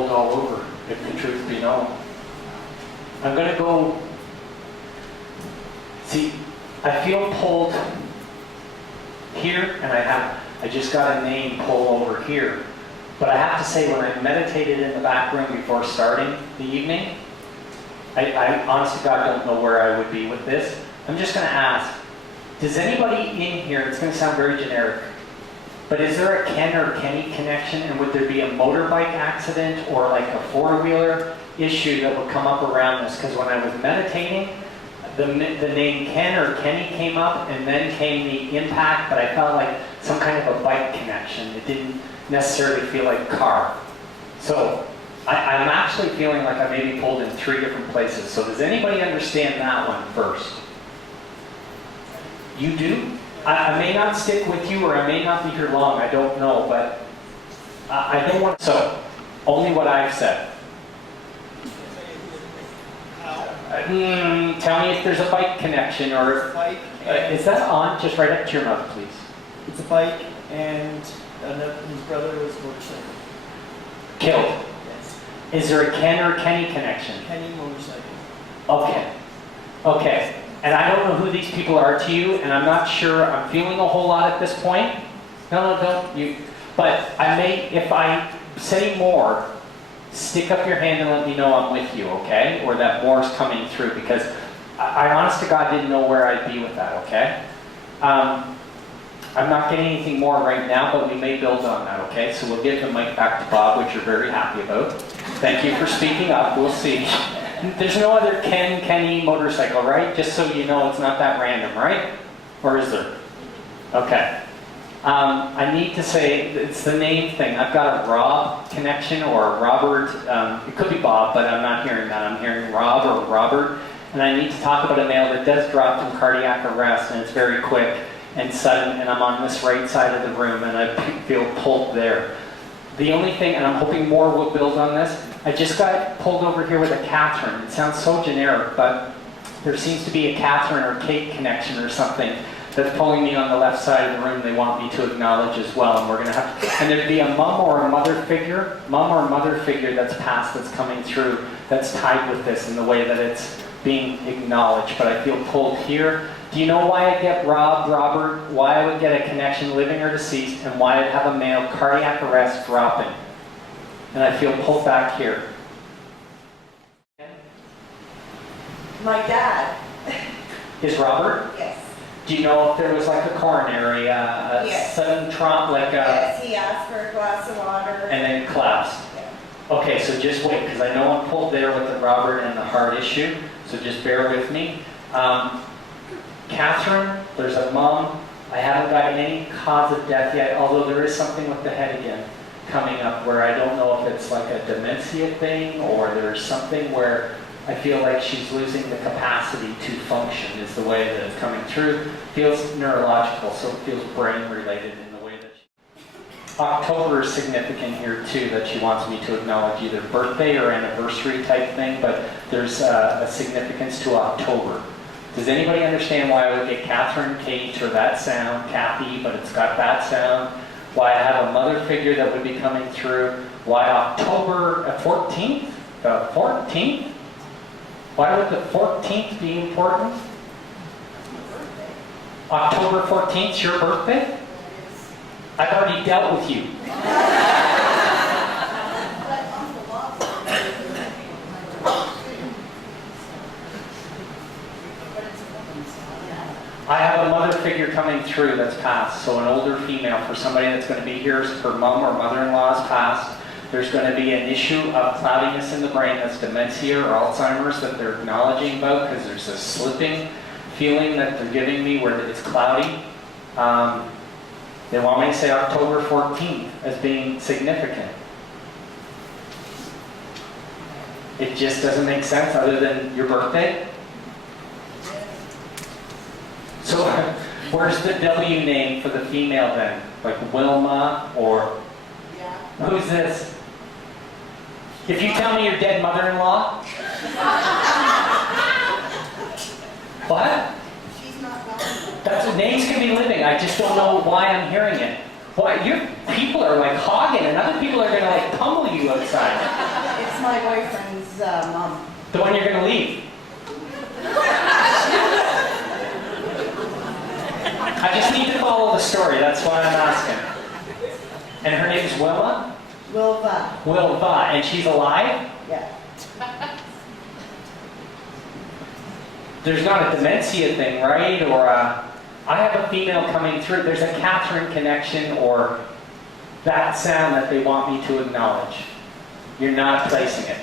pulled all over, if the truth be known. I'm going to go, see, I feel pulled here, and I just got a name pull over here. But I have to say, when I meditated in the back room before starting the evening, I honest to God don't know where I would be with this. I'm just going to ask, does anybody in here, it's going to sound very generic, but is there a Ken or Kenny connection, and would there be a motorbike accident or like a four-wheeler issue that would come up around this? Because when I was meditating, the name Ken or Kenny came up, and then came the impact, but I felt like some kind of a bike connection. It didn't necessarily feel like car. So I'm actually feeling like I may be pulled in 3 different places. So does anybody understand that one first? You do? I may not stick with you, or I may not be here long, I don't know, but I don't want to. So, only what I've said. Tell me if there's a bike connection, or is that on? Just right up to your mouth, please. It's a bike, and his brother was motorcycle. Killed. Yes. Is there a Ken or Kenny connection? Kenny motorcycle. Okay. Okay. And I don't know who these people are to you, and I'm not sure I'm feeling a whole lot at this point. No, don't you. But I may, if I say more, stick up your hand and let me know I'm with you, okay? Or that more's coming through, because I honest to God didn't know where I'd be with that, okay? I'm not getting anything more right now, but we may build on that, okay? So we'll give the mic back to Bob, which you're very happy about. Thank you for speaking up. We'll see. There's no other Kenny motorcycle, right? Just so you know, it's not that random, right? Or is there? Okay. I need to say, it's the name thing. I've got a Rob connection, or Robert. It could be Bob, but I'm not hearing that. I'm hearing Rob or Robert. And I need to talk about a male that does drop from cardiac arrest, and it's very quick and sudden, and I'm on this right side of the room, and I feel pulled there. The only thing, and I'm hoping more will build on this, I just got pulled over here with a Catherine. It sounds so generic, but there seems to be a Catherine or Kate connection or something that's pulling me on the left side of the room. They want me to acknowledge as well, and we're going to have to, and there'd be a mom or mother figure that's passed, that's coming through, that's tied with this in the way that it's being acknowledged, but I feel pulled here. Do you know why I get Rob, Robert, why I would get a connection living or deceased, and why I'd have a male cardiac arrest dropping? And I feel pulled back here. My dad. Is Robert? Yes. Do you know if there was like a coronary, Yes. sudden trauma, like a... Yes, he asked for a glass of water. And then collapsed? Yeah. Okay, so just wait, because I know I'm pulled there with the Robert and the heart issue, so just bear with me. Catherine, there's a mom. I haven't got any cause of death yet, although there is something with the head again coming up where I don't know if it's like a dementia thing, or there's something where I feel like she's losing the capacity to function is the way that it's coming through. Feels neurological, so it feels brain related in the way that October is significant here too, that she wants me to acknowledge either birthday or anniversary type thing, but there's a significance to October. Does anybody understand why I would get Catherine, Kate, or that sound, Kathy, but it's got that sound? Why I have a mother figure that would be coming through? Why October 14th? The 14th? Why would the 14th be important? October 14th is your birthday? I've already dealt with you. I have a mother figure coming through that's passed, so an older female for somebody that's going to be here, her mom or mother-in-law is passed. There's going to be an issue of cloudiness in the brain that's dementia or Alzheimer's that they're acknowledging about, because there's a slipping feeling that they're giving me where it's cloudy. They want me to say October 14th as being significant. It just doesn't make sense other than your birthday. So where's the W name for the female then? Like Wilma or... Yeah. Who's this? If you tell me your dead mother-in-law? What? She's not gone. That's what names can be living. I just don't know why I'm hearing it. Why, your people are like hogging, and other people are going to like pummel you outside. my boyfriend's mom. The one you're gonna leave. I just need to follow the story, that's why I'm asking. And her name's Willa? Wilva. Wilva, and she's alive? Yeah. There's not a dementia thing, right? Or I have a female coming through. There's a Catherine connection or that sound that they want me to acknowledge. You're not placing it.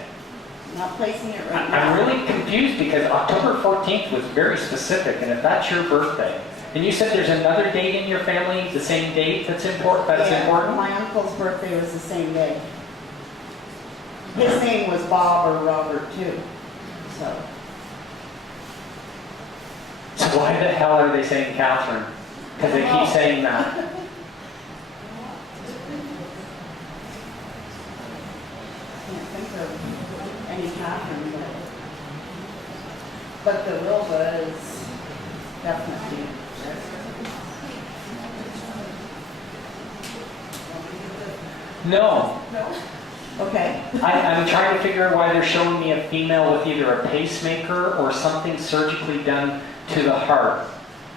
Not placing it right now. I'm really confused because October 14th was very specific, and if that's your birthday, and you said there's another date in your family, the same date that's important. Yeah, my uncle's birthday was the same day. His name was Bob or Robert too. So why the hell are they saying Catherine? Because they keep saying that. can't think of any Catherine, but the Wilva is definitely. No. Okay. I'm trying to figure out why they're showing me a female with either a pacemaker or something surgically done to the heart,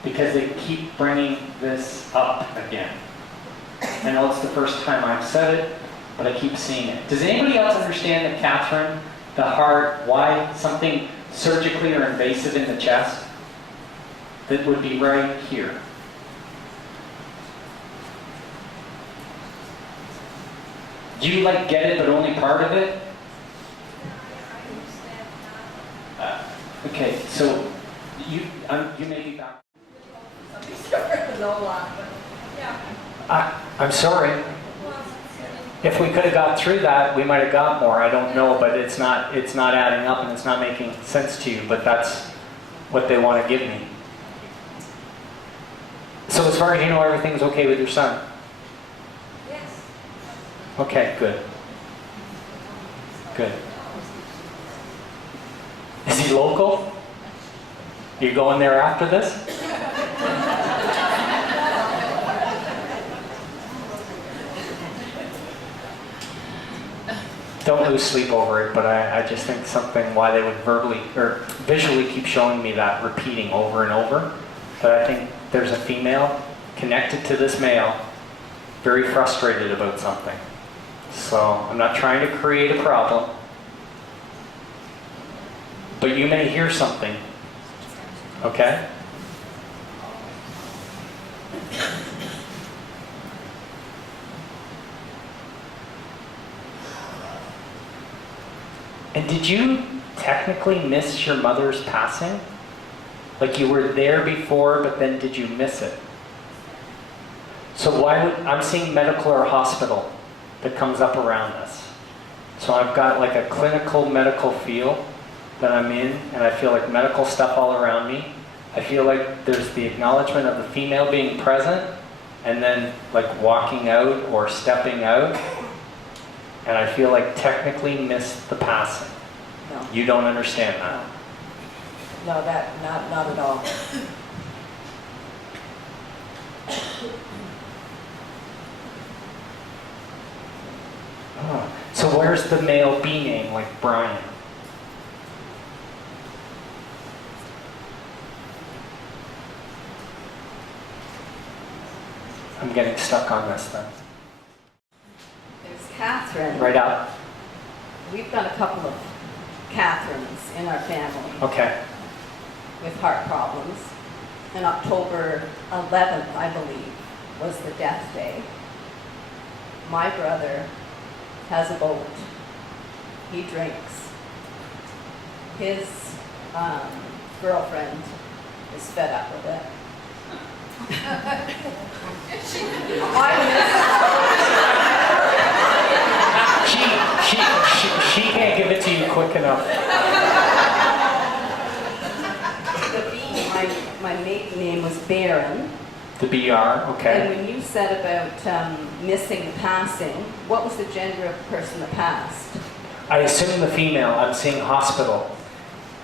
because they keep bringing this up again. I know it's the first time I've said it, but I keep seeing it. Does anybody else understand that Catherine, the heart, why something surgically or invasive in the chest that would be right here? Do you get it, but only part of it? Okay, so you may be back. I'm sorry. If we could have got through that, we might have got more. I don't know, but it's not adding up and it's not making sense to you. But that's what they want to give me. So as far as you know, everything's okay with your son? Okay, good. Good. Is he local? Are you going there after this? Don't lose sleep over it, but I just think something why they would verbally or visually keep showing me that repeating over and over. But I think there's a female connected to this male, very frustrated about something. So I'm not trying to create a problem, but you may hear something, okay? And did you technically miss your mother's passing? Like you were there before, but then did you miss it? So why would, I'm seeing medical or hospital that comes up around this. So I've got like a clinical medical feel that I'm in, and I feel like medical stuff all around me. I feel like there's the acknowledgement of the female being present, and then like walking out or stepping out, and I feel like technically missed the passing. No. You don't understand that? No, not at all. Oh. So where's the male B name, like Brian? I'm getting stuck on this then. There's Catherine. Right up. We've got a couple of Catherines in our family Okay. with heart problems. And October 11th, I believe, was the death day. My brother has a boat. He drinks. His girlfriend is fed up with it. She can't give it to you quick enough. The B, my maiden name was Baron. The BR, okay. And when you said about missing the passing, what was the gender of the person that passed? I assume the female. I'm seeing hospital.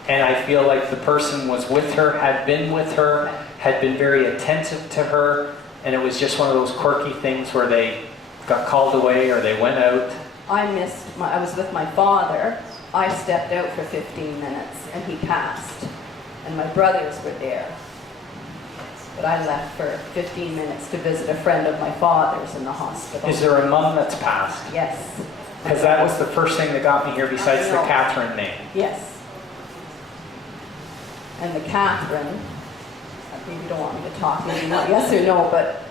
And I feel like the person was with her, had been with her, had been very attentive to her, and it was just one of those quirky things where they got called away or they went out I was with my father. I stepped out for 15 minutes and he passed. And my brothers were there. But I left for 15 minutes to visit a friend of my father's in the hospital. Is there a mum that's passed? Yes. Because that was the first thing that got me here besides the No. Catherine name. Yes. And the Catherine, I think you don't want me to talk, maybe not yes or no, but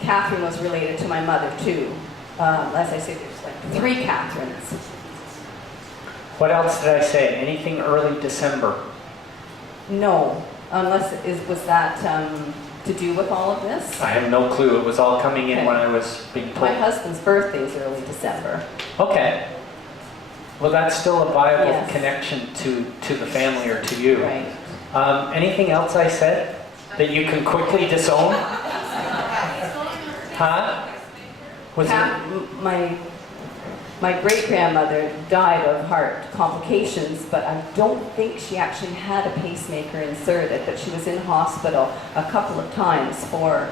Catherine was related to my mother too. As I say, there's like 3 Catherines. What else did I say? Anything early December? No, unless, was that to do with all of this? I have no clue. It was all coming in Okay. when I was being My told. husband's birthday is early December. Okay. Well, that's still a viable Yes. connection to the family or to you. Right. Anything else I said that you can quickly disown? Huh? Was my great-grandmother died of heart complications, but I don't think she actually had a pacemaker inserted, but she was in hospital a couple of times for...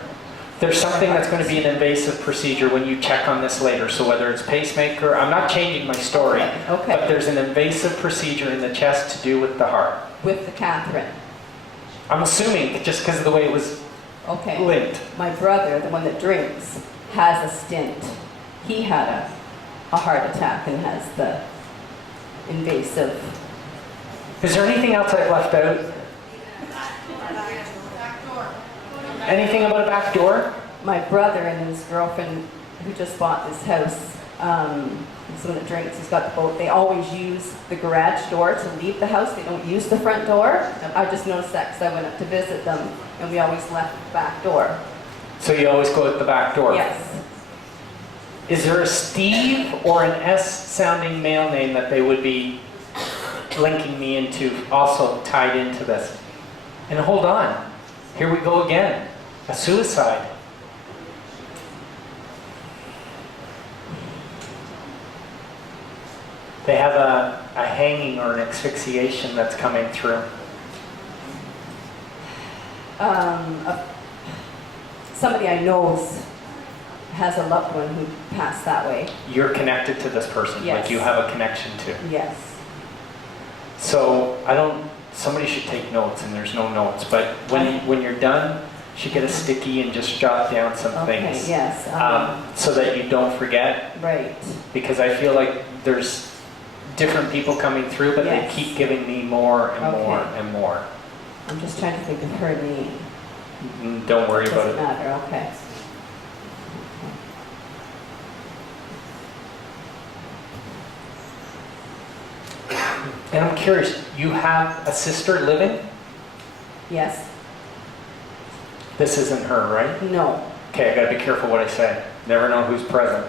There's something that's going to be an invasive procedure when you check on this later. So whether it's pacemaker, I'm not changing my story, Okay. but there's an invasive procedure in the chest to do with the heart. With the Catherine. I'm assuming just because of the way it was Okay. linked. My brother, the one that drinks, has a stent. He had a heart attack and has the invasive. Is there anything else I've left out? Anything about a back door? My brother and his girlfriend, who just bought this house, he's the one that drinks, he's got the boat. They always use the garage door to leave the house. They don't use the front door. I just noticed that because I went up to visit them, and we always left the back door. So you always go at the back door? Yes. Is there a Steve or an S-sounding male name that they would be linking me into, also tied into this? And hold on, here we go again. A suicide. They have a hanging or an asphyxiation that's coming through. Somebody I know has a loved one who passed that way. You're connected to this person, Yes. like you have a connection to. Yes. So somebody should take notes, and there's no notes, but when you're done, you should get a sticky and just jot down some Okay, things. yes. So that you don't forget, Right. because I feel like there's different people coming through, but Yes. they keep giving me more and more Okay. and more. I'm just trying to think of her name. Don't worry about Doesn't it. matter, okay. And I'm curious, you have a sister living? Yes. This isn't her, right? No. Okay, I gotta be careful what I say. Never know who's present.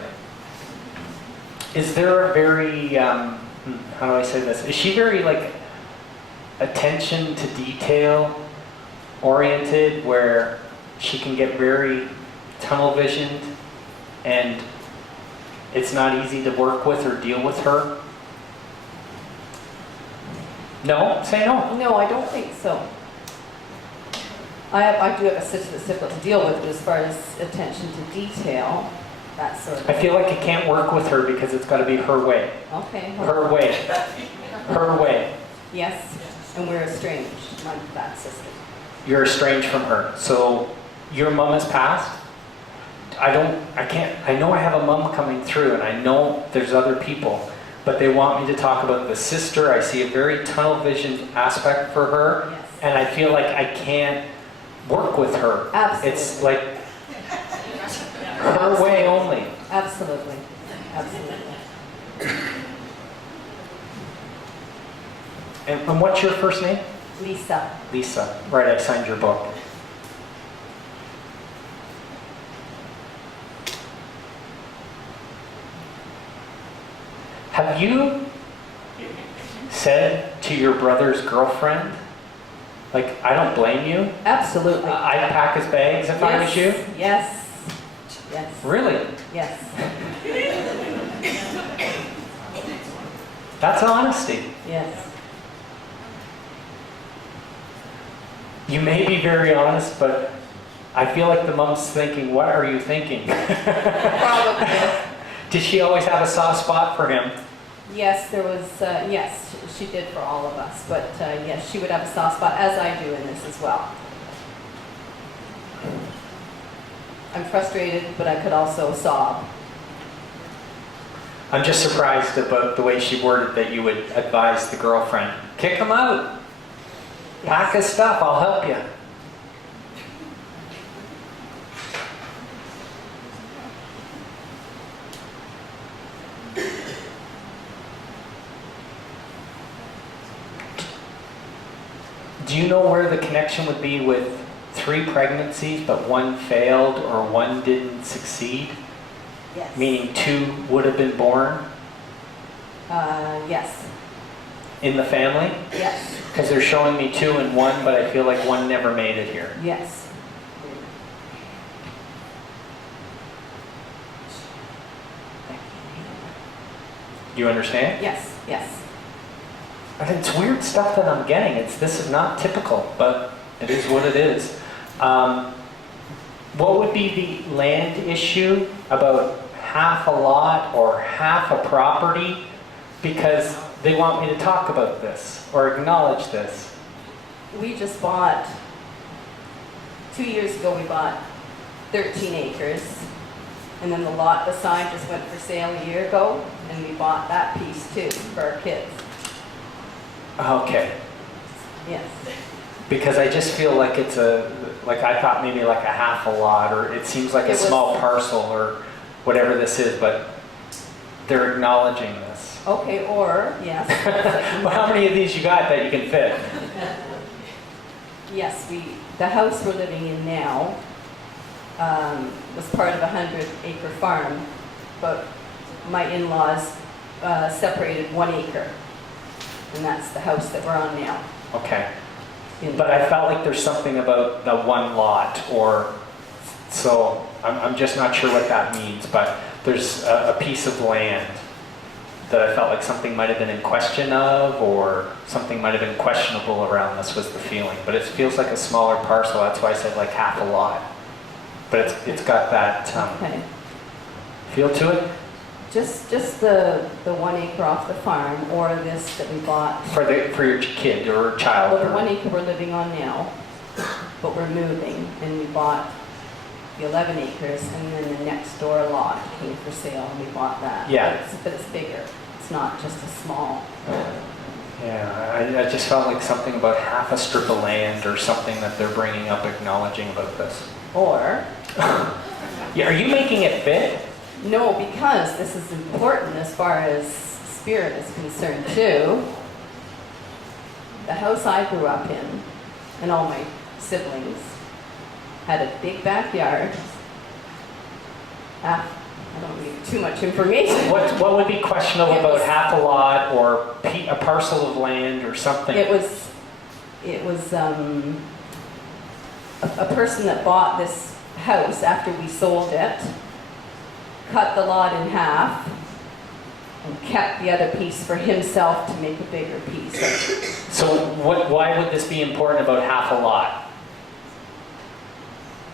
Is there a very, how do I say this? Is she very like attention to detail oriented, where she can get very tunnel visioned and it's not easy to work with or deal with her? No? Say no. No, I don't think so. I do have a sister that's difficult to deal with, but as far as attention to detail, that sort of... I feel like I can't work with her because it's got to be her way. Okay. Her way. Her way. Yes, and we're estranged, that sister. You're estranged from her. So your mom has passed? I know I have a mom coming through, and I know there's other people, but they want me to talk about the sister. I see a very tunnel vision aspect for her, Yes. and I feel like I can't work with her. Absolutely. It's like her way only. Absolutely. Absolutely. And what's your first name? Lisa. Lisa. Right, I signed your book. Have you said to your brother's girlfriend, like, I don't blame you, Absolutely. I'd pack his bags if I was you? Yes. Yes. Really? Yes. That's honesty. Yes. You may be very honest, but I feel like the mom's thinking, what are you thinking? Probably. Did she always have a soft spot for him? Yes, there was, yes, she did for all of us, but yes, she would have a soft spot, as I do in this as well. I'm frustrated, but I could also sob. I'm just surprised about the way she worded that you would advise the girlfriend. Kick him out. Pack his stuff, I'll help you. Do you know where the connection would be with 3 pregnancies, but 1 failed or 1 didn't succeed? Yes. Meaning 2 would have been born Yes. in the family? Yes. Because they're showing me 2 and 1, but I feel like 1 never made it here. Yes. You understand? Yes. Yes. And it's weird stuff that I'm getting. This is not typical, but it is what it is. What would be the land issue about half a lot or half a property? Because they want me to talk about this or acknowledge this. We just bought, 2 years ago, we bought 13 acres. And then the lot beside just went for sale a year ago. And we bought that piece too for our kids. Okay. Yes. Because I just feel like it's like I thought maybe like a half a lot, or it seems like a small parcel or whatever this is, but they're acknowledging this. Okay, or, yes. Well, how many of these you got that you can fit? Yes, the house we're living in now was part of a 100-acre farm, but my in-laws separated 1 acre, and that's the house that we're on now. Okay. But I felt like there's something about the 1 lot, or so I'm just not sure what that means, but there's a piece of land that I felt like something might have been in question of, or something might have been questionable around this was the feeling. But it feels like a smaller parcel, that's why I said like half a lot. But it's got that Okay. feel to it? Just the 1 acre off the farm, or this that we bought. For your kid or child? Well, the 1 acre we're living on now, but we're moving, and we bought the 11 acres, and then the next door lot came for sale, and we bought that. Yeah. But it's bigger. It's not just a small. Yeah, I just felt like something about half a strip of land or something that they're bringing up, acknowledging about this. Or, Yeah, are you making it fit? no, because this is important as far as spirit is concerned too. The house I grew up in, and all my siblings, had a big backyard. I don't need too much information. What would be questionable It about was- half a lot or a parcel of land or something? It was a person that bought this house after we sold it, cut the lot in half, and kept the other piece for himself to make a bigger piece. So why would this be important about half a lot?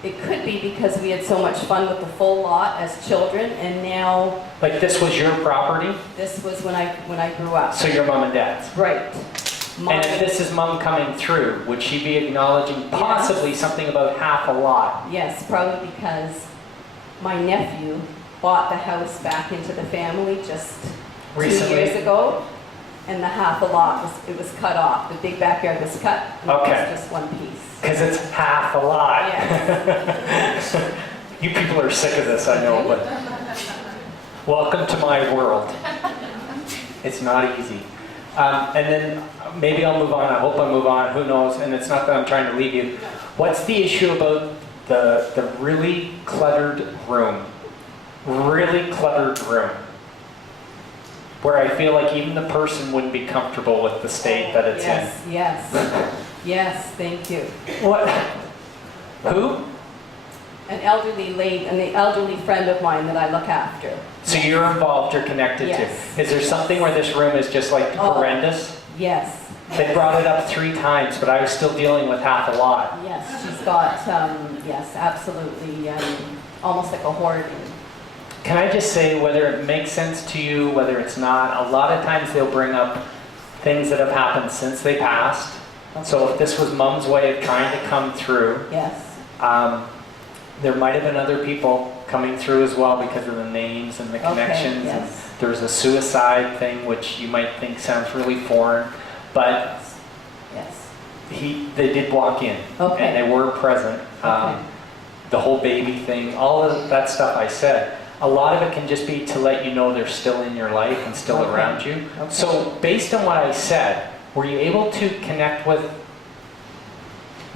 It could be because we had so much fun with the full lot as children, and now Like this was your property, this was when I grew up. so your mom and dad's. Right. And if this is mom coming through, would she be acknowledging possibly something about half a lot? Yes, probably because my nephew bought the house back into the family just 2 Recently? years ago, and the half a lot was cut off. The big backyard was cut, and Okay. it was just 1 piece. Because it's half a lot. Yes. You people are sick of this, I know, but welcome to my world. It's not easy. And then maybe I'll move on. I hope I move on. Who knows? And it's not that I'm trying to leave you. What's the issue about the really cluttered room? Really cluttered room. Where I feel like even the person wouldn't be comfortable with the state that it's Yes, yes, yes, thank you. in. What? Who? An elderly lady, an elderly friend of mine that I look after. So you're involved, you're connected Yes. to. Is there something where this room is just like Oh. horrendous? Yes. They brought it up 3 times, but I was still dealing with half a lot. Yes, she's got, yes, absolutely, almost like a hoarding. can I just say, whether it makes sense to you, whether it's not, a lot of times they'll bring up things that have happened since they passed. So if this was Mom's way of trying to come through, Yes. there might have been other people coming through as well because of the names and the connections. yes. And there's a suicide thing, which you might think sounds really foreign, but Yes. they did walk in, Okay. and they were present. Okay. The whole baby thing, all of that stuff I said, a lot of it can just be to let you know they're still in your life and still Okay. around you. Okay. So based on what I said, were you able to connect with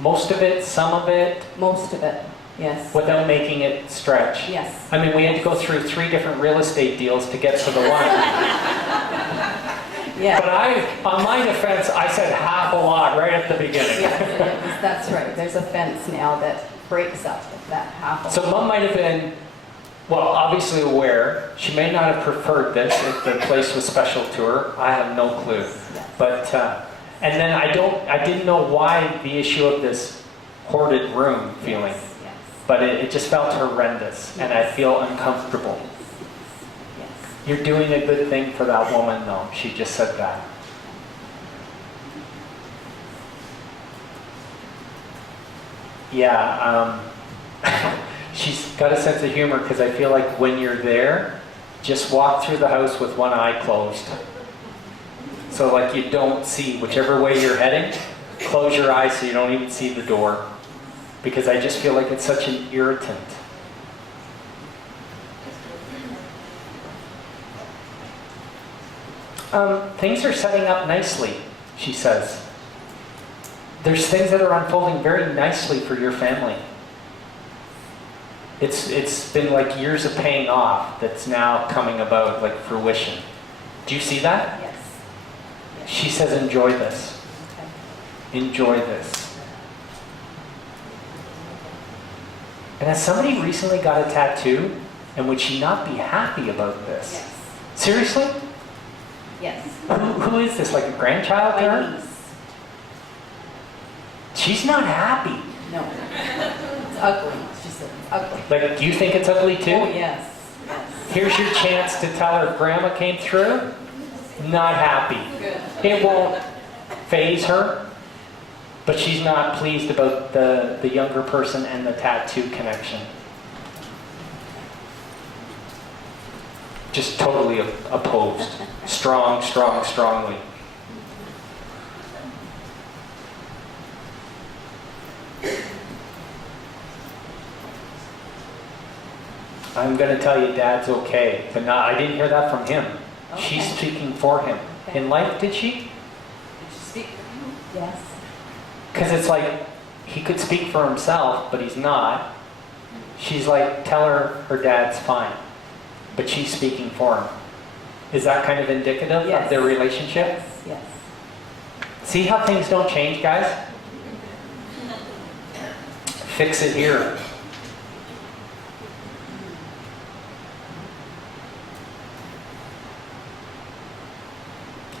most of it, some of it, Most of it. Yes. without making it stretch? Yes. I mean, we had to go through 3 different real estate deals to get to the one. Yeah. But on my defense, I said half a lot right at the beginning. Yes, that's right. There's a fence now that breaks up that half. So Mom might have been, well, obviously aware. She may not have preferred this if the place was special to her. I have no clue. Yes. But, and then I didn't know why the issue of this hoarded room feeling. Yes. Yes. But it just felt horrendous, and I feel uncomfortable. Yes. You're doing a good thing for that woman, though. She just said that. Yeah, she's got a sense of humor because I feel like when you're there, just walk through the house with one eye closed. So like you don't see whichever way you're heading, close your eyes so you don't even see the door. Because I just feel like it's such an irritant. Things are setting up nicely, she says. There's things that are unfolding very nicely for your family. It's been like years of paying off that's now coming about, like fruition. Do you see that? Yes. She says, enjoy this. Okay. Enjoy this. And has somebody recently got a tattoo? And would she not be happy about this? Yes. Seriously? Yes. Who is this? Like a grandchild to My her? niece. She's not happy. No. It's ugly. She said it's ugly. Like, do you think it's ugly too? Oh, yes. Yes. Here's your chance to tell her grandma came through. Not happy. Good. It won't phase her, but she's not pleased about the younger person and the tattoo connection. Just totally opposed. Strongly. I'm going to tell you Dad's okay, but not, I didn't hear that from him. She's Okay. speaking for him. Okay. In life, did she? Did you speak for him? Yes. Because it's like, he could speak for himself, but he's not. She's like, tell her dad's fine. But she's speaking for him. Is that kind of indicative of Yes. their relationship? Yes. Yes. See how things don't change, guys? Fix it here.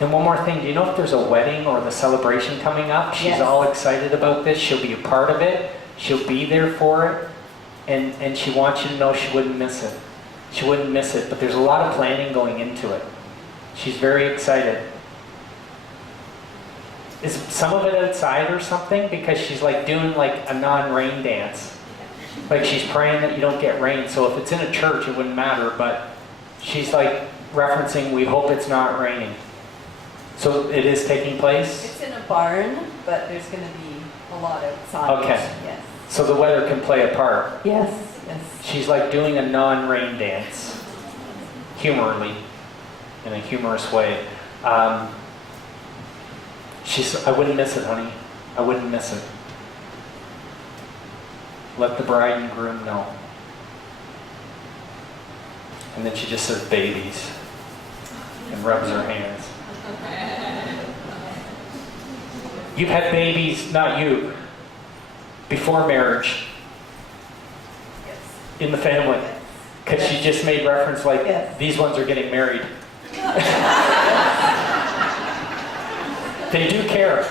And one more thing, do you know if there's a wedding or the celebration coming up? She's Yes. all excited about this. She'll be a part of it. She'll be there for it. And she wants you to know she wouldn't miss it. She wouldn't miss it, but there's a lot of planning going into it. She's very excited. Is some of it outside or something? Because she's like doing like a non-rain dance. Like she's praying that you don't get rain. So if it's in a church, it wouldn't matter. But she's like referencing, we hope it's not raining. So it is taking place? It's in a barn, but there's going to be a lot outside. Okay. Yes. So the weather can play a part. Yes. Yes. She's like doing a non-rain dance. Humorly. In a humorous way. I wouldn't miss it, honey. I wouldn't miss it. Let the bride and groom know. And then she just says babies. And rubs her hands. You've had babies, not you, before marriage. Yes. In the family. Because she just made reference like, Yes. these ones are getting married. They do care.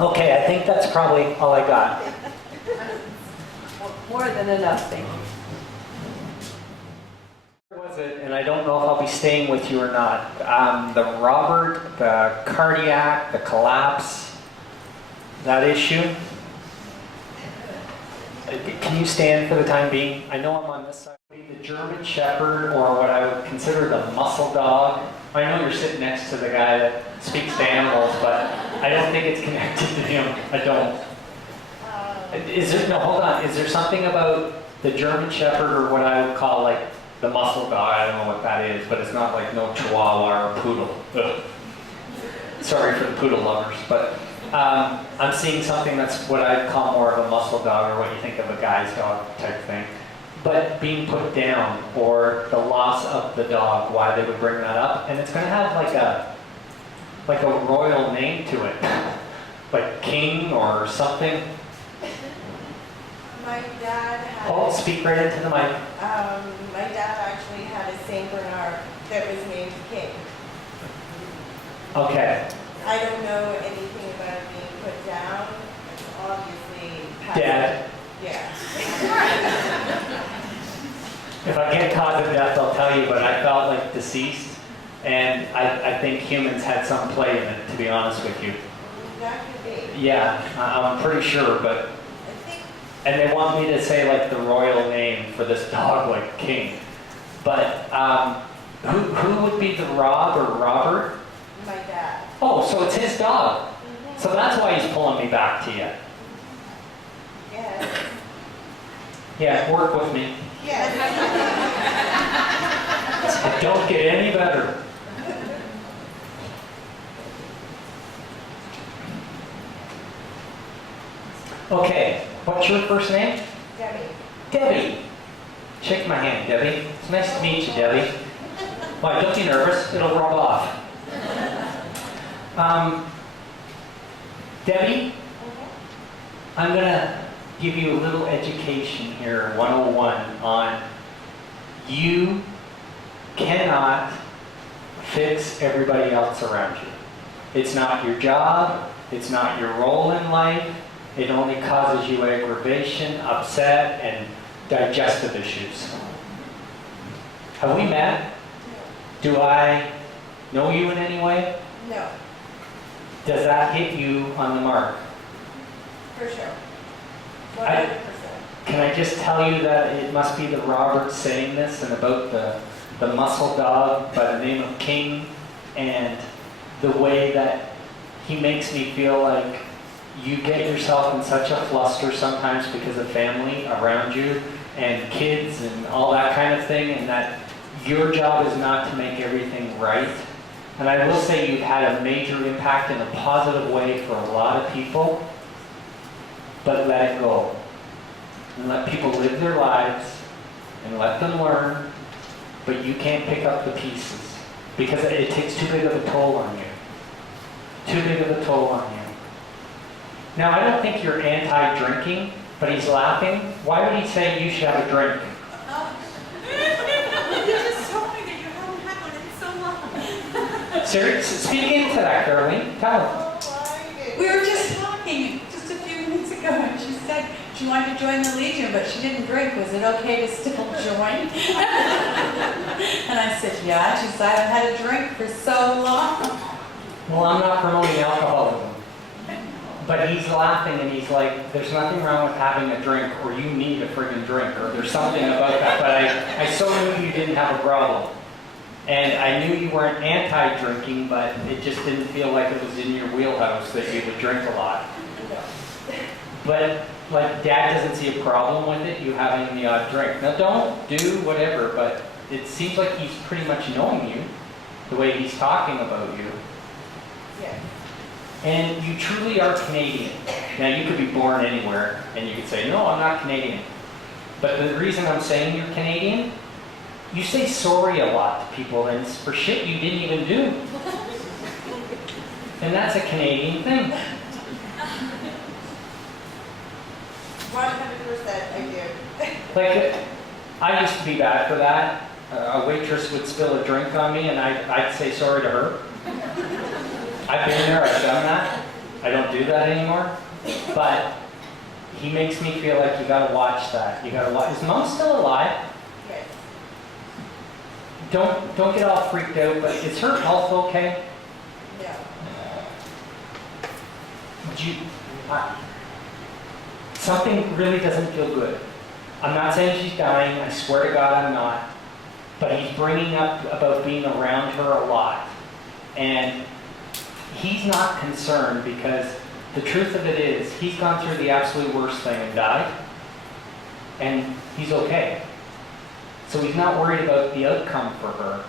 Okay, I think that's probably all I got. More than enough, thank you. Where was it? And I don't know if I'll be staying with you or not. The Robert, the cardiac, the collapse, that issue. Can you stand for the time being? I know I'm on this side. The German Shepherd, or what I would consider the muscle dog. I know you're sitting next to the guy that speaks to animals, but I don't think it's connected to him. I don't. Is there, no, hold on. Is there something about the German Shepherd, or what I would call like the muscle dog? I don't know what that is, but it's not like no Chihuahua or Poodle. Ugh. Sorry for the poodle lovers, but I'm seeing something that's what I'd call more of a muscle dog, or what you think of a guy's dog type thing. But being put down, or the loss of the dog, why they would bring that up, and it's going to have like a royal name to it, like king or something. My dad had. Oh, speak right into the mic. My dad actually had a Saint Bernard that was named King. Okay. I don't know anything about it being put down. It's obviously passed. Dead. Yeah. If I get cause of death, I'll tell you, but I felt like deceased, and I think humans had some play in it, to be honest with you. That could be. Yeah, I'm pretty sure, but, I think and they want me to say like the royal name for this dog, like King. But who would be the Rob or Robert? my dad. Oh, so it's his dog. So that's why he's pulling me back to you. Yes. Yeah, work with me. Yes. It don't get any better. Okay, what's your first name? Debbie. Debbie. Shake my hand, Debbie. It's nice to meet you, Debbie. Why, don't be nervous. It'll rub off. Debbie, I'm going to give you a little education here, 101, on you cannot fix everybody else around you. It's not your job. It's not your role in life. It only causes you aggravation, upset, and digestive issues. Have we met? Do I know you in any way? No, Does that hit you on the mark? for sure. I- 100%. Can I just tell you that it must be the Robert saying this, and about the muscle dog by the name of King, and the way that he makes me feel like you get yourself in such a fluster sometimes because of family around you and kids and all that kind of thing, and that your job is not to make everything right. And I will say you've had a major impact in a positive way for a lot of people, but let it go. And let people live their lives and let them learn, but you can't pick up the pieces because it takes too big of a toll on you. Too big of a toll on you. Now, I don't think you're anti-drinking, but he's laughing. Why would he say you should have a drink? You just told me that you haven't had one in so long. Seriously, speak into that, Caroline. Tell him. Oh, why did- We were just talking just a few minutes ago, and she said she wanted to join the Legion, but she didn't drink. Was it okay to still join? And I said, yeah. She said, I haven't had a drink for so long. Well, I'm not promoting alcoholism. But he's laughing and he's like, there's nothing wrong with having a drink, or you need a friggin' drink, or there's something about that. But I so knew you didn't have a problem. And I knew you weren't anti-drinking, but it just didn't feel like it was in your wheelhouse that you would drink a lot. But like, Dad doesn't see a problem with it, you having the odd drink. Now don't do whatever, but it seems like he's pretty much knowing you, the way he's talking about you. Yes. And you truly are Canadian. Now, you could be born anywhere, and you could say, no, I'm not Canadian. But the reason I'm saying you're Canadian, you say sorry a lot to people, and it's for shit you didn't even do. And that's a Canadian thing. 100% I do. Like, I used to be bad for that. A waitress would spill a drink on me, and I'd say sorry to her. I've been there, I've done that. I don't do that anymore. But he makes me feel like you gotta watch that. You gotta watch. Is Mom still alive? Yes. Don't get all freaked out, but is her health okay? No. Something really doesn't feel good. I'm not saying she's dying, I swear to God I'm not. But he's bringing up about being around her a lot. And he's not concerned because the truth of it is, he's gone through the absolute worst thing and died. And he's okay. So he's not worried about the outcome for her.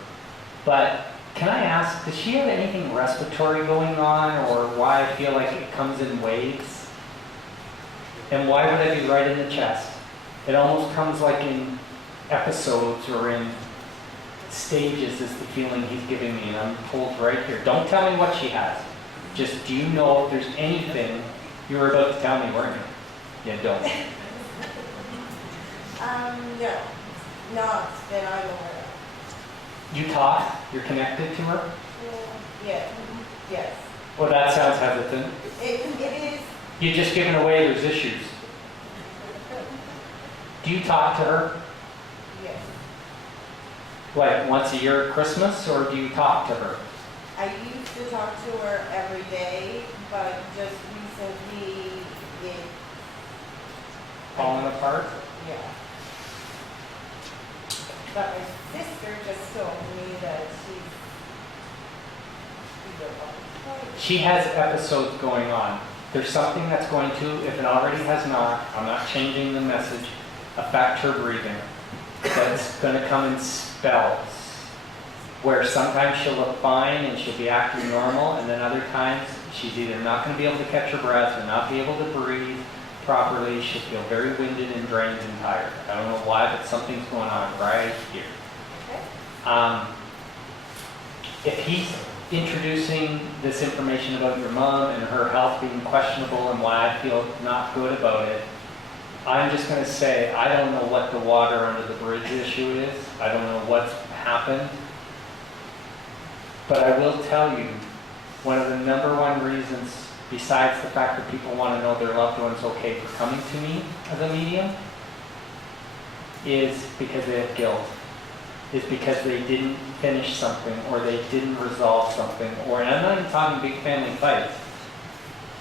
But can I ask, does she have anything respiratory going on, or why I feel like it comes in waves? And why would I be right in the chest? It almost comes like in episodes or in stages is the feeling he's giving me, and I'm told right here. Don't tell me what she has. Just, do you know if there's anything you were about to tell me, weren't you? You don't. No. Not that I'm aware of. You talk? You're connected to her? Yeah. Yes. Well, that sounds hesitant. It is. You're just giving away there's issues. Do you talk to her? Yes. Like once a year at Christmas, or do you talk to her? I used to talk to her every day, but just recently it. Falling apart? Yeah. But my sister just told me that She has episodes going on. There's something that's going to, if it already has not, I'm not changing the message, affect her breathing. That's going to come in spells, where sometimes she'll look fine and she'll be acting normal, and then other times she's either not going to be able to catch her breath or not be able to breathe properly. She'll feel very winded and drained and tired. I don't know why, but something's going on right here. Okay. If he's introducing this information about your mom and her health being questionable and why I feel not good about it, I'm just going to say I don't know what the water under the bridge issue is. I don't know what's happened. But I will tell you, one of the number one reasons, besides the fact that people want to know their loved one's okay for coming to me as a medium, is because they have guilt. Is because they didn't finish something, or they didn't resolve something, or, and I'm not even talking big family fights,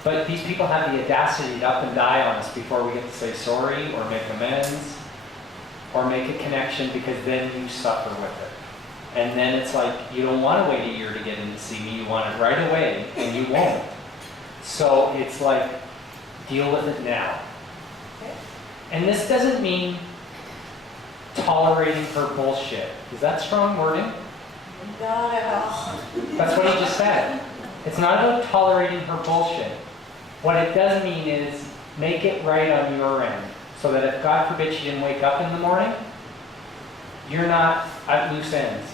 but these people have the audacity to up and die on us before we get to say sorry, or make amends, or make a connection, because then you suffer with it. And then it's like, you don't want to wait a year to get in to see me, you want it right away, and you won't. So it's like, deal with it now. Okay. And this doesn't mean tolerating her bullshit. Is that strong wording? Not at all. That's what he just said. It's not about tolerating her bullshit. What it does mean is make it right on your end, so that if God forbid she didn't wake up in the morning, you're not at loose ends.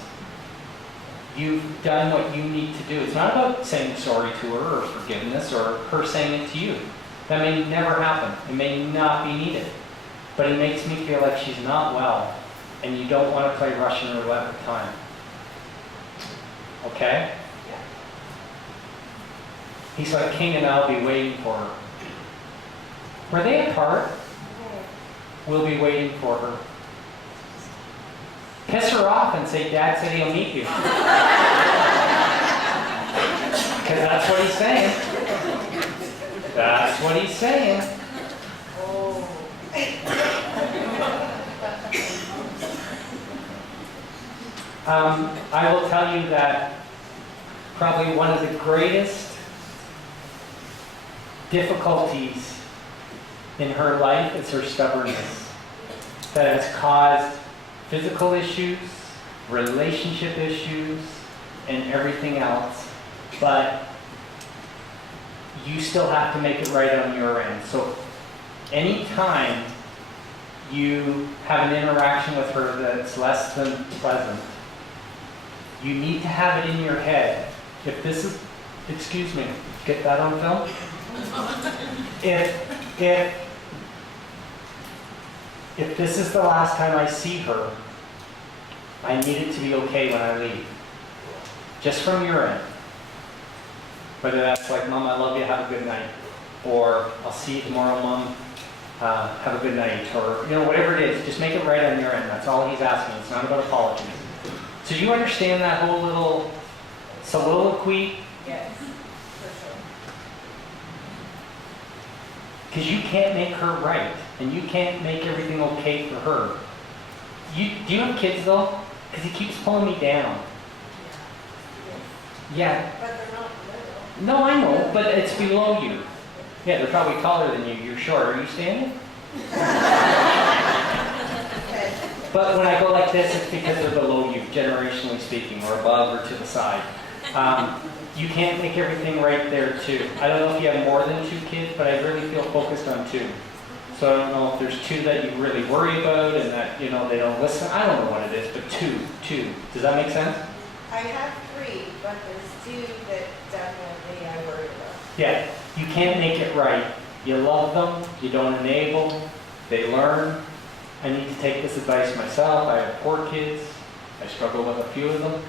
You've done what you need to do. It's not about saying sorry to her or forgiveness or her saying it to you. That may never happen. It may not be needed. But it makes me feel like she's not well, and you don't want to play Russian roulette with time. Okay? Yeah. He's like, King and I'll be waiting for her. Were they apart? We'll be waiting for her. Piss her off and say, Dad said he'll meet you. Because that's what he's saying. That's what he's saying. Oh. I will tell you that probably one of the greatest difficulties in her life is her stubbornness. That has caused physical issues, relationship issues, and everything else. But you still have to make it right on your end. So anytime you have an interaction with her that's less than pleasant, you need to have it in your head. If this is, excuse me, get that on film? If this is the last time I see her, I need it to be okay when I leave. Just from your end. Whether that's like, Mom, I love you, have a good night. Or, I'll see you tomorrow, Mom. have a good night, or whatever it is, just make it right on your end. That's all he's asking. It's not about apologies. So you understand that whole little soliloquy? Yes, for sure. Because you can't make her right, and you can't make everything okay for her. Do you have kids though? Because he keeps pulling me down. Yeah. But they're not little. No, I know, but it's below you. Yeah, they're probably taller than you. You're short. Are you standing? But when I go like this, it's because they're below you, generationally speaking, or above or to the side. You can't make everything right there too. I don't know if you have more than 2 kids, but I really feel focused on 2. So I don't know if there's 2 that you really worry about and that, they don't listen. I don't know what it is, but 2. Does that make sense? I have 3, but there's 2 that definitely I worry about. Yeah, you can't make it right. You love them, you don't enable, they learn. I need to take this advice myself. I have 4 kids. I struggle with a few of them.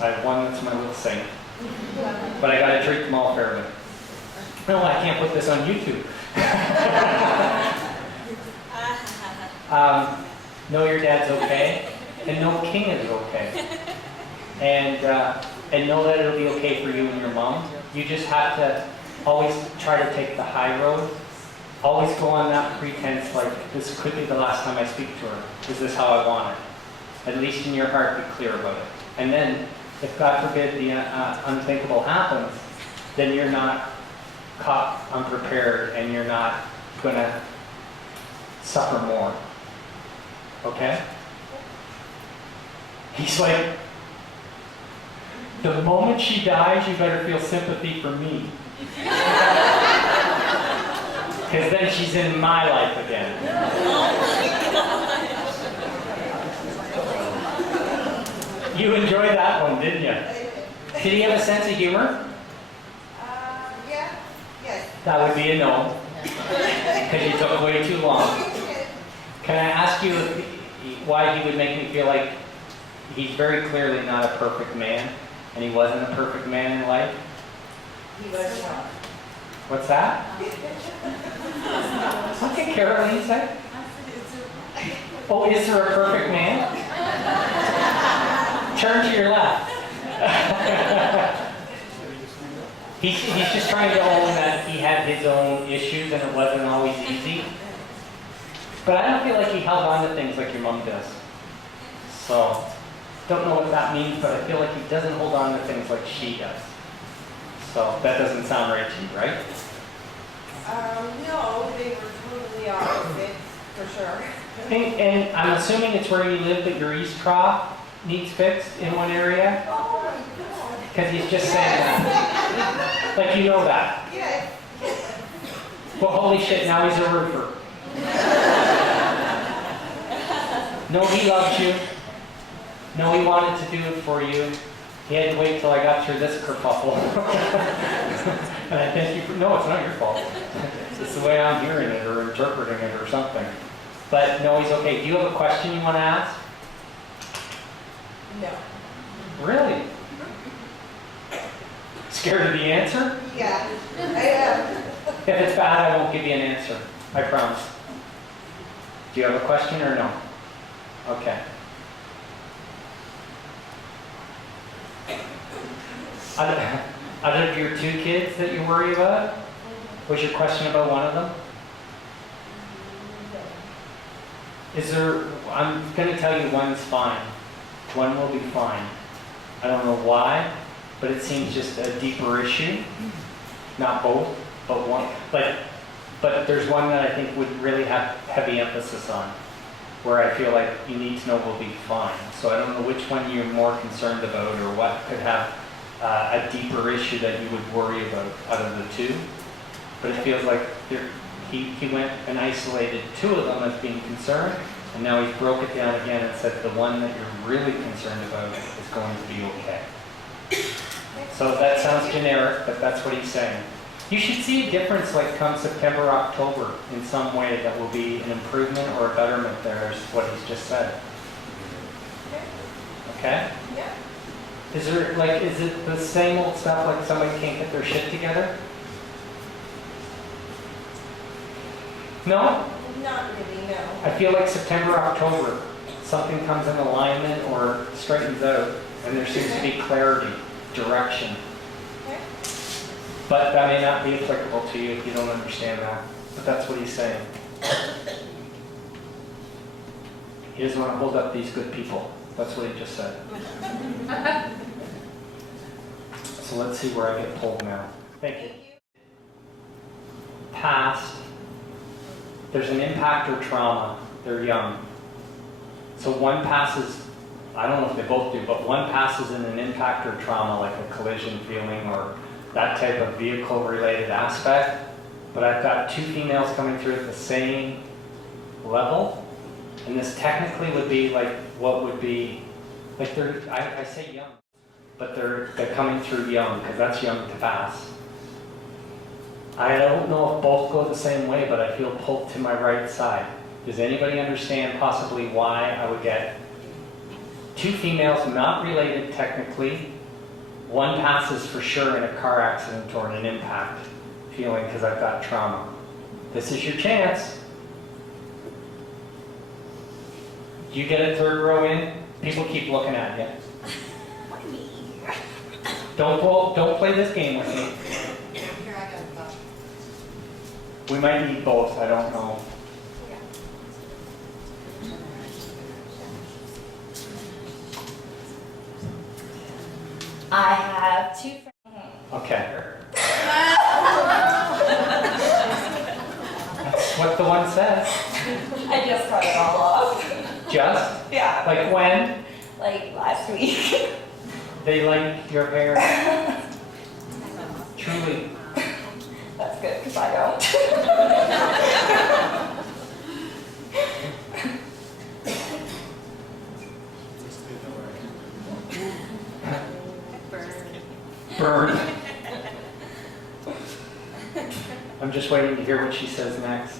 I have one that's my little saint. But I gotta treat them all fairly. No, I can't put this on YouTube. Know your dad's okay, and know King is okay. And know that it'll be okay for you and your mom. You just have to always try to take the high road. Always go on that pretense like, this could be the last time I speak to her. Is this how I want it? At least in your heart, be clear about it. And then, if God forbid the unthinkable happens, then you're not caught unprepared and you're not going to suffer more. Okay? He's like, the moment she dies, you better feel sympathy for me. Because then she's in my life again. You enjoyed that one, didn't you? Did he have a sense of humor? Yeah, yes. That would be a no. Because you took way too long. Can I ask you why he would make me feel like he's very clearly not a perfect man, and he wasn't a perfect man in life? He was not. What's that? What did Caroline say? Oh, is there a perfect man? Turn to your left. he's just trying to own that he had his own issues and it wasn't always easy. But I don't feel like he held on to things like your mom does. So, don't know what that means, but I feel like he doesn't hold on to things like she does. So, that doesn't sound right to you, right? No, they were totally opposite, for sure. And I'm assuming it's where you live that your east trough needs fixed in one area? Oh my God. Because he's just saying that. Like, you know that. Yes. Well, holy shit, now he's a roofer. No, he loved you. No, he wanted to do it for you. He had to wait till I got through this kerfuffle. And I thank you for, no, it's not your fault. It's the way I'm hearing it or interpreting it or something. But no, he's okay. Do you have a question you want to ask? No. Really? Scared of the answer? Yeah, I am. If it's bad, I won't give you an answer. I promise. Do you have a question or no? Okay. Out of your 2 kids that you worry about, was your question about one of them? Is there, I'm going to tell you one's fine. One will be fine. I don't know why, but it seems just a deeper issue. Not both, but one. But there's one that I think would really have heavy emphasis on, where I feel like you need to know will be fine. So I don't know which one you're more concerned about or what could have a deeper issue that you would worry about out of the 2. But it feels like he went and isolated 2 of them as being concerned, and now he's broke it down again and said the one that you're really concerned about is going to be okay. So that sounds generic, but that's what he's saying. You should see a difference like come September, October in some way that will be an improvement or a betterment there is what he's just said. Okay? Yeah. Is it the same old stuff like somebody can't get their shit together? No? Not really, no. I feel like September, October, something comes in alignment or straightens out, and there seems to be clarity, direction. Okay. But that may not be applicable to you if you don't understand that. But that's what he's saying. He doesn't want to hold up these good people. That's what he just said. So let's see where I get pulled now. Thank you. Past. There's an impact or trauma. They're young. So one passes, I don't know if they both do, but one passes in an impact or trauma, like a collision feeling or that type of vehicle-related aspect. But I've got two females coming through at the same level. And this technically would be like what would be, like they're, I say young, but they're coming through young, because that's young to pass. I don't know if both go the same way, but I feel pulled to my right side. Does anybody understand possibly why I would get two females not related technically? One passes for sure in a car accident or in an impact feeling because I've got trauma. This is your chance. You get a third row in, people keep looking at you. Don't play this game with me. We might need both, I don't know. I have two friends. Okay. That's what the one says. I just cut it all off. Just? Yeah. Like when? Like last week. They like your hair. Truly. That's good, because I don't. Burn. I'm just waiting to hear what she says next.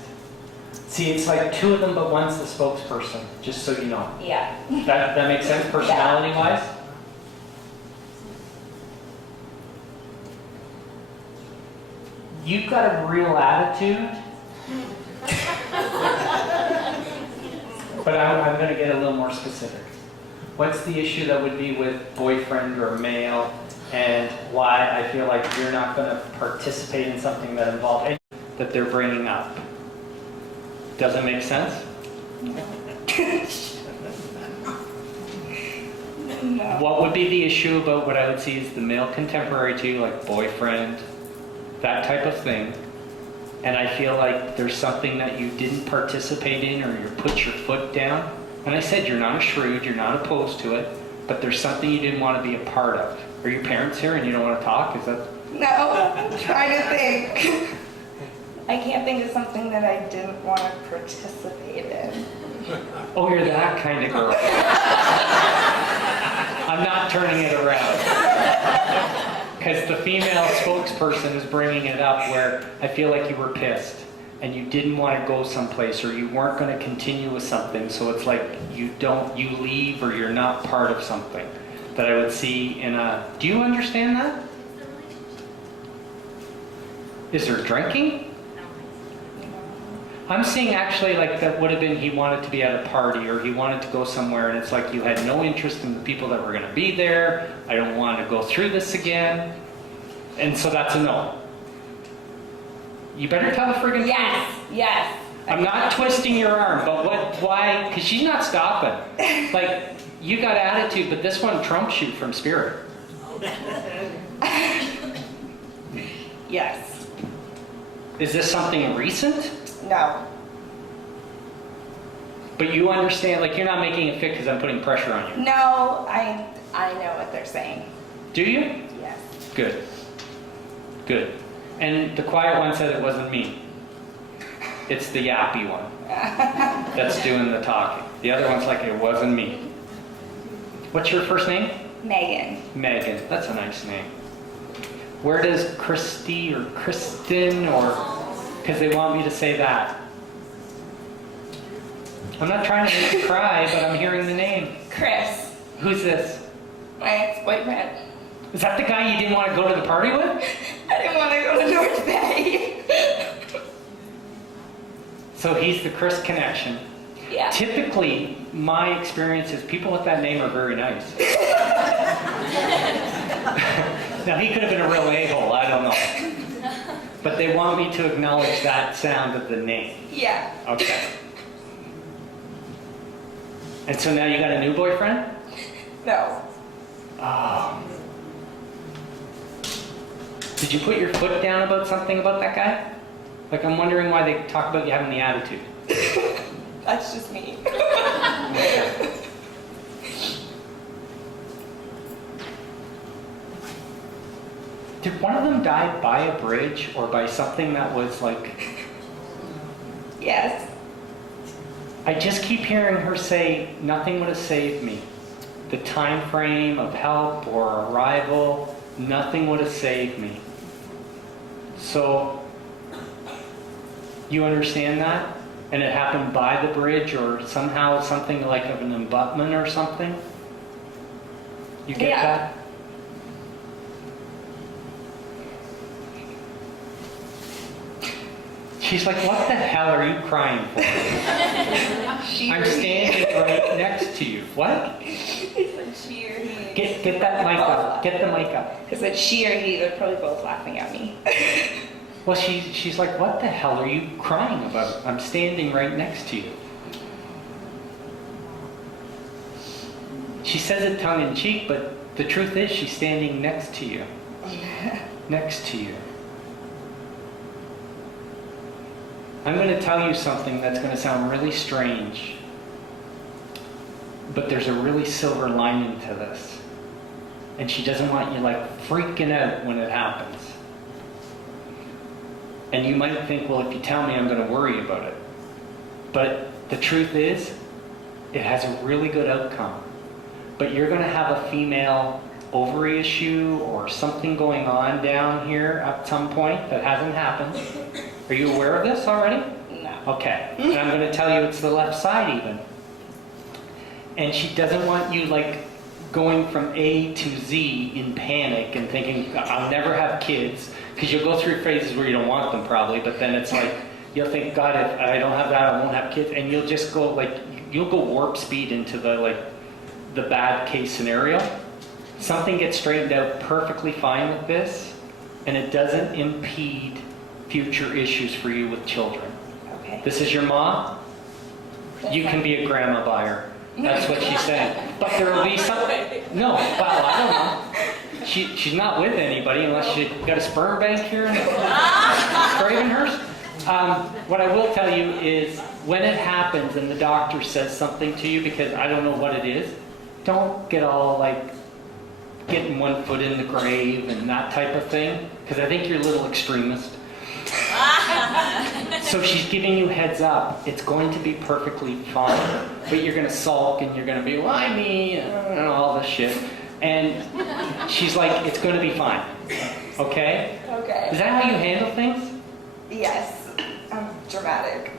See, it's like two of them, but one's the spokesperson, just so you know. Yeah. That makes sense, personality-wise? You've got a real attitude. But I'm going to get a little more specific. What's the issue that would be with boyfriend or male, and why I feel like you're not going to participate in something that involves anything that they're bringing up? Does it make sense? No. What would be the issue about what I would see as the male contemporary to you, like boyfriend, that type of thing? And I feel like there's something that you didn't participate in, or you put your foot down. And I said you're not a shrew, you're not opposed to it, but there's something you didn't want to be a part of. Are your parents here and you don't want to talk? Is that? No, I'm trying to think. I can't think of something that I didn't want to participate in. Oh, you're that kind of girl. I'm not turning it around. Because the female spokesperson is bringing it up where I feel like you were pissed and you didn't want to go someplace, or you weren't going to continue with something. So it's like you leave, or you're not part of something that I would see in a, do you understand that? Is there drinking? I'm seeing actually like that would have been he wanted to be at a party, or he wanted to go somewhere, and it's like you had no interest in the people that were going to be there. I don't want to go through this again. And so that's a no. You better tell the friggin' Yes, yes. I'm not twisting your arm, but why? Because she's not stopping. Like, you got attitude, but this one trumps you from spirit. Yes. Is this something recent? No. But you understand, like you're not making it fit because I'm putting pressure on you. No, I know what they're saying. Do you? Yes. Good. Good. And the quiet one said it wasn't me. It's the yappy one that's doing the talking. The other one's like, it wasn't me. What's your first name? Megan. Megan. That's a nice name. Where does Christy or Kristen, or, because they want me to say that. I'm not trying to make you cry, but I'm hearing the name. Chris. Who's this? My ex-boyfriend. Is that the guy you didn't want to go to the party with? I didn't want to go to North Bay. So he's the Chris connection. Yeah. Typically, my experience is people with that name are very nice. Now, he could have been a real a-hole, I don't know. But they want me to acknowledge that sound of the name. Yeah. Okay. And so now you got a new boyfriend? No. Oh. Did you put your foot down about something about that guy? Like, I'm wondering why they talk about you having the attitude. That's just me. Did one of them die by a bridge or by something that was like... Yes. I just keep hearing her say, nothing would have saved me. The time frame of help or arrival, nothing would have saved me. So, you understand that? And it happened by the bridge or somehow something like of an abutment or something? You get Yeah. that? She's like, what the hell are you crying for? I'm standing right next to you. What? She or he. Get that mic up. Get the mic up. Because it's she or he, they're probably both laughing at me. Well, she's like, what the hell are you crying about? I'm standing right next to you. She says it tongue in cheek, but the truth is she's standing next to you. Next to you. I'm going to tell you something that's going to sound really strange, but there's a really silver lining to this. And she doesn't want you like freaking out when it happens. And you might think, well, if you tell me, I'm going to worry about it. But the truth is, it has a really good outcome. But you're going to have a female ovary issue or something going on down here at some point that hasn't happened. Are you aware of this already? No. Okay. And I'm going to tell you it's the left side even. And she doesn't want you like going from A to Z in panic and thinking, I'll never have kids. Because you'll go through phases where you don't want them probably, but then it's like, you'll think, God, if I don't have that, I won't have kids. And you'll just go like, you'll go warp speed into the bad case scenario. Something gets straightened out perfectly fine with this, and it doesn't impede future issues for you with children. Okay. This is your mom? You can be a grandma buyer. That's what she's saying. But there will be something. No, well, I don't know. She's not with anybody unless she got a sperm bank here in Gravenhurst. What I will tell you is when it happens and the doctor says something to you, because I don't know what it is, don't get all like getting one foot in the grave and that type of thing, because I think you're a little extremist. So she's giving you heads up. It's going to be perfectly fine. But you're going to sulk and you're going to be, why me? And all this shit. And she's like, it's going to be fine. Okay? Okay. Is that how you handle things? Yes. I'm dramatic.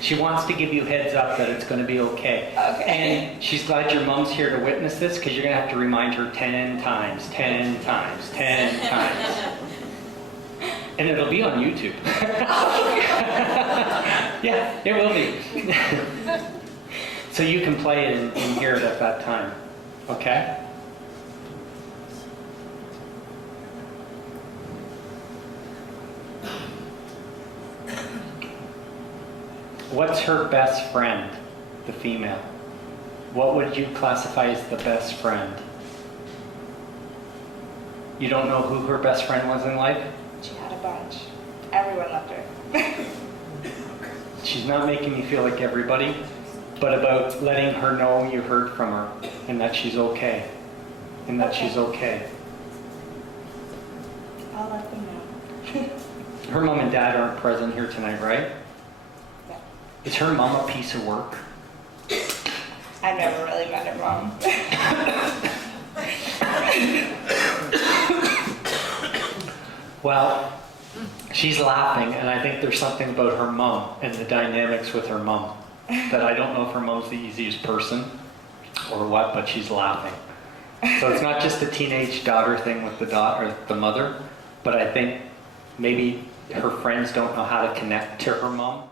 She wants to give you heads up that it's going to be okay. Okay. And she's glad your mom's here to witness this, because you're going to have to remind her 10 times, 10 times, 10 times. And it'll be on YouTube. Yeah, it will be. So you can play it and hear it at that time. Okay? What's her best friend, the female? What would you classify as the best friend? You don't know who her best friend was in life? She had a bunch. Everyone loved her. She's not making me feel like everybody, but about letting her know you heard from her and that she's okay. And that she's okay. I'll let them know. Her mom and dad aren't present here tonight, right? Yeah. Is her mom a piece of work? I've never really met her mom. Well, she's laughing, and I think there's something about her mom and the dynamics with her mom that I don't know if her mom's the easiest person or what, but she's laughing. So it's not just a teenage daughter thing with the daughter, the mother, but I think maybe her friends don't know how to connect to her mom.